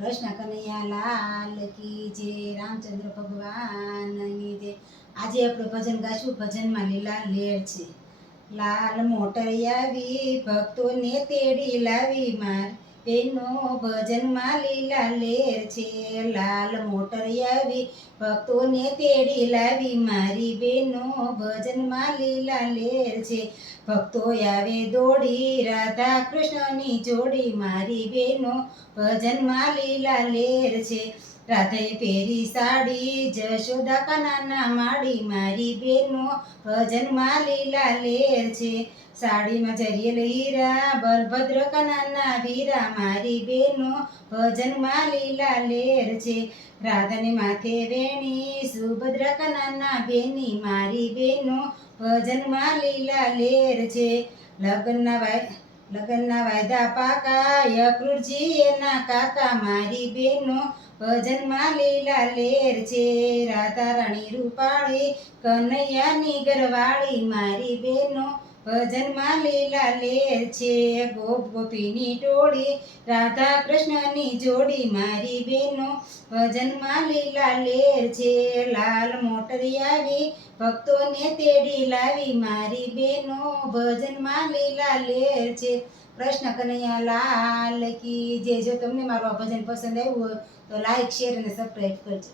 કૃષ્ણ કનૈયા લાલ કી જય, રામચંદ્ર ભગવાનની જય। આજે આપણે ભજન ગાશું। ભજનમાં લીલા લેર છે। લાલ મોટર આવી ભક્તોને તેડી લાવી, માર બેનો ભજનમાં લીલા લેર છે। લાલ મોટર આવી ભક્તોને તેડી લાવી, મારી બેનો ભજનમાં લીલા લેર છે। ભક્તો આવે દોડી રાધા કૃષ્ણની જોડી, મારી બેનો ભજનમાં લીલા લેર છે। રાધાએ પહેરી સાડી જશોદા કાનાના માડી, મારી બેનો ભજનમાં લીલા લેર છે। સાડીમાં જરિયેલ હીરા બલભદ્ર કાનાના વીરા, મારી બેનો ભજનમાં લીલા લેર છે। રાધાને માથે વેણી સુભદ્રા કાનાના બેની, મારી બેનો ભજનમાં લીલા લેર છે। લગ્નના વાયદા પાકા યકૃતજી એના કાકા, મારી બેનો ભજનમાં લીલા લેર છે। રાધા રાણી રૂપાળી કનૈયાની ઘરવાળી, મારી બેનો ભજનમાં લીલા લેર છે। ગોપ ગોપીની ટોળી રાધા કૃષ્ણની જોડી, મારી બેનો ભજનમાં લીલા લેર છે। લાલ મોટર આવી ભક્તોને તેડી લાવી, મારી બેનો ભજનમાં લીલા લેર છે। કૃષ્ણ કનૈયા લાલ કી જય। જો તમને મારું આ ભજન પસંદ આવ્યું હોય તો લાઈક, શેર અને સબસ્ક્રાઈબ કરજો।